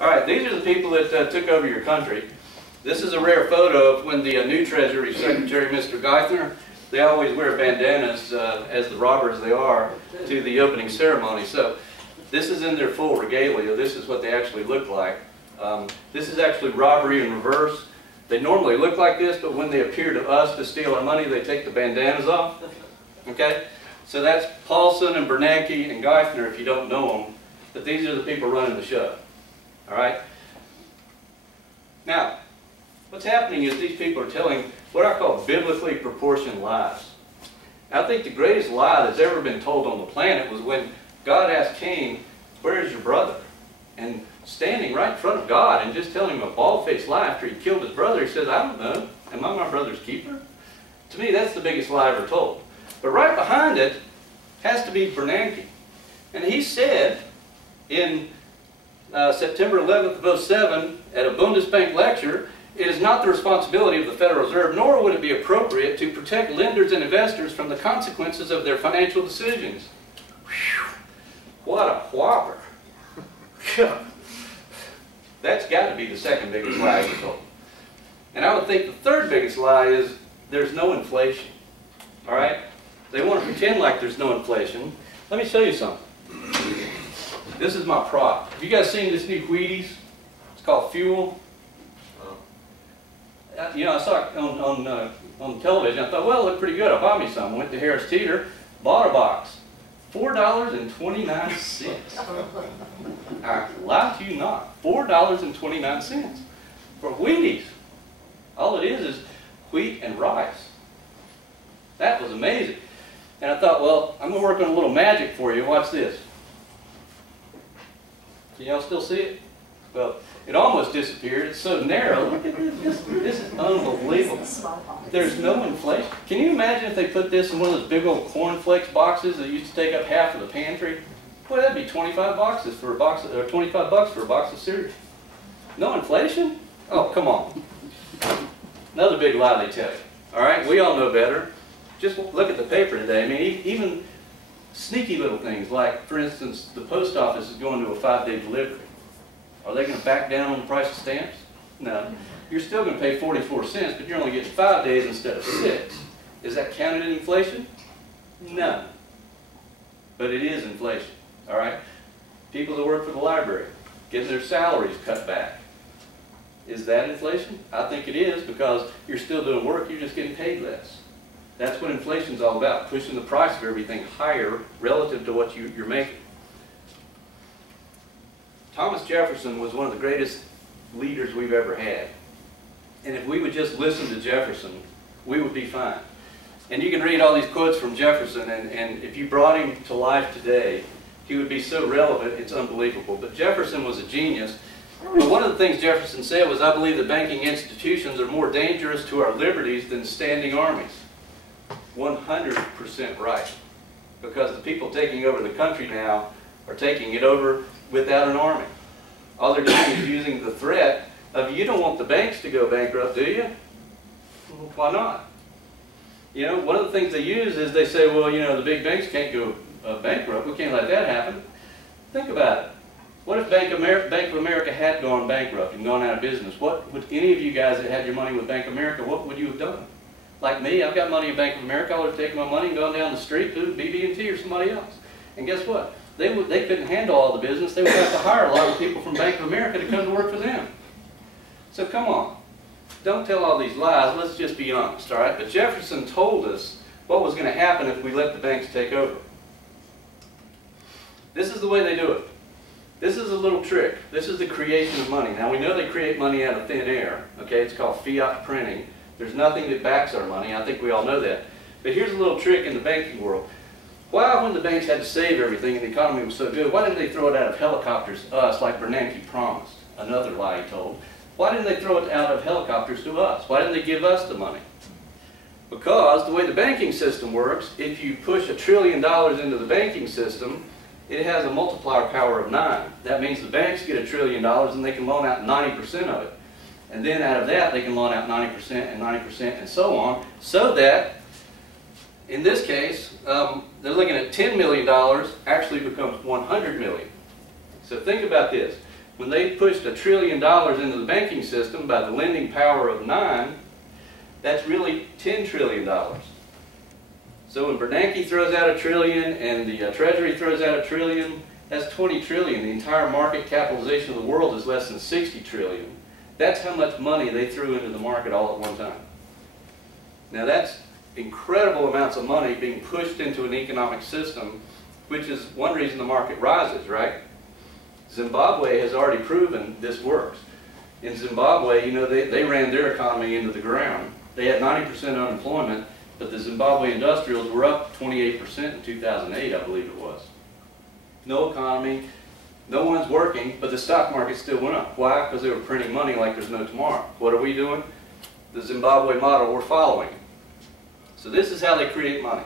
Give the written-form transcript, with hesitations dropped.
All right, these are the people that took over your country. This is a rare photo of when the new Treasury Secretary, Mr. Geithner, they always wear bandanas, as the robbers they are, to the opening ceremony. So this is in their full regalia. This is what they actually look like. This is actually robbery in reverse. They normally look like this, but when they appear to us to steal our money, they take the bandanas off. Okay? So that's Paulson and Bernanke and Geithner, if you don't know them. But these are the people running the show. All right? Now, what's happening is these people are telling what I call biblically proportioned lies. I think the greatest lie that's ever been told on the planet was when God asked Cain, "Where is your brother?" And standing right in front of God and just telling him a bald-faced lie after he killed his brother, he says, "I don't know. Am I my brother's keeper?" To me, that's the biggest lie ever told. But right behind it has to be Bernanke. And he said in September 11th of 2007 at a Bundesbank lecture, "It is not the responsibility of the Federal Reserve, nor would it be appropriate to protect lenders and investors from the consequences of their financial decisions." Whew. What a whopper. That's got to be the second biggest lie ever told. And I would think the third biggest lie is there's no inflation. All right? They want to pretend like there's no inflation. Let me show you something. This is my prop. Have you guys seen this new Wheaties? It's called Fuel. You know, I saw it on television. I thought, well, it looked pretty good. I'll buy me some. Went to Harris Teeter, bought a box. $4.29. I lie to you not. $4.29 for Wheaties. All it is wheat and rice. That was amazing. And I thought, well, I'm going to work on a little magic for you. Watch this. Can y'all still see it? Well, it almost disappeared. It's so narrow. Look at this. This is unbelievable. There's no inflation. Can you imagine if they put this in one of those big old cornflakes boxes that used to take up half of the pantry? Boy, that'd be 25 boxes for a box, or 25 bucks for a box of cereal. No inflation? Oh, come on. Another big lie they tell you. All right, we all know better. Just look at the paper today. I mean, even sneaky little things like, for instance, the post office is going to a 5-day delivery. Are they going to back down on the price of stamps? No. You're still going to pay 44 cents, but you're only getting 5 days instead of 6. Is that counted in inflation? No. But it is inflation. All right? People that work for the library, getting their salaries cut back. Is that inflation? I think it is, because you're still doing work, you're just getting paid less. That's what inflation's all about, pushing the price of everything higher relative to what you're making. Thomas Jefferson was one of the greatest leaders we've ever had. And if we would just listen to Jefferson, we would be fine. And you can read all these quotes from Jefferson, and if you brought him to life today, he would be so relevant, it's unbelievable. But Jefferson was a genius. But one of the things Jefferson said was, "I believe that banking institutions are more dangerous to our liberties than standing armies." 100% right. Because the people taking over the country now are taking it over without an army. All they're doing is using the threat of, you don't want the banks to go bankrupt, do you? Well, why not? You know, one of the things they use is they say, well, you know, the big banks can't go bankrupt. We can't let that happen. Think about it. What if Bank of America had gone bankrupt and gone out of business? What would any of you guys that had your money with Bank of America, what would you have done? Like me, I've got money in Bank of America. I would have taken my money and gone down the street to BB&T or somebody else. And guess what? They couldn't handle all the business. They would have to hire a lot of people from Bank of America to come to work for them. So come on. Don't tell all these lies. Let's just be honest, all right? But Jefferson told us what was going to happen if we let the banks take over. This is the way they do it. This is a little trick. This is the creation of money. Now, we know they create money out of thin air. Okay, it's called fiat printing. There's nothing that backs our money. I think we all know that. But here's a little trick in the banking world. Why, when the banks had to save everything and the economy was so good, why didn't they throw it out of helicopters to us like Bernanke promised? Another lie he told. Why didn't they throw it out of helicopters to us? Why didn't they give us the money? Because the way the banking system works, if you push $1 trillion into the banking system, it has a multiplier power of 9. That means the banks get $1 trillion and they can loan out 90% of it. And then out of that, they can loan out 90% and 90% and so on, so that, in this case, they're looking at $10 million actually becomes $100 million. So think about this. When they pushed $1 trillion into the banking system by the lending power of 9, that's really $10 trillion. So when Bernanke throws out $1 trillion and the Treasury throws out $1 trillion, that's $20 trillion. The entire market capitalization of the world is less than $60 trillion. That's how much money they threw into the market all at one time. Now that's incredible amounts of money being pushed into an economic system, which is one reason the market rises, right? Zimbabwe has already proven this works. In Zimbabwe, you know, they ran their economy into the ground. They had 90% unemployment, but the Zimbabwe industrials were up 28% in 2008, I believe it was. No economy, no one's working, but the stock market still went up. Why? Because they were printing money like there's no tomorrow. What are we doing? The Zimbabwe model we're following. So this is how they create money.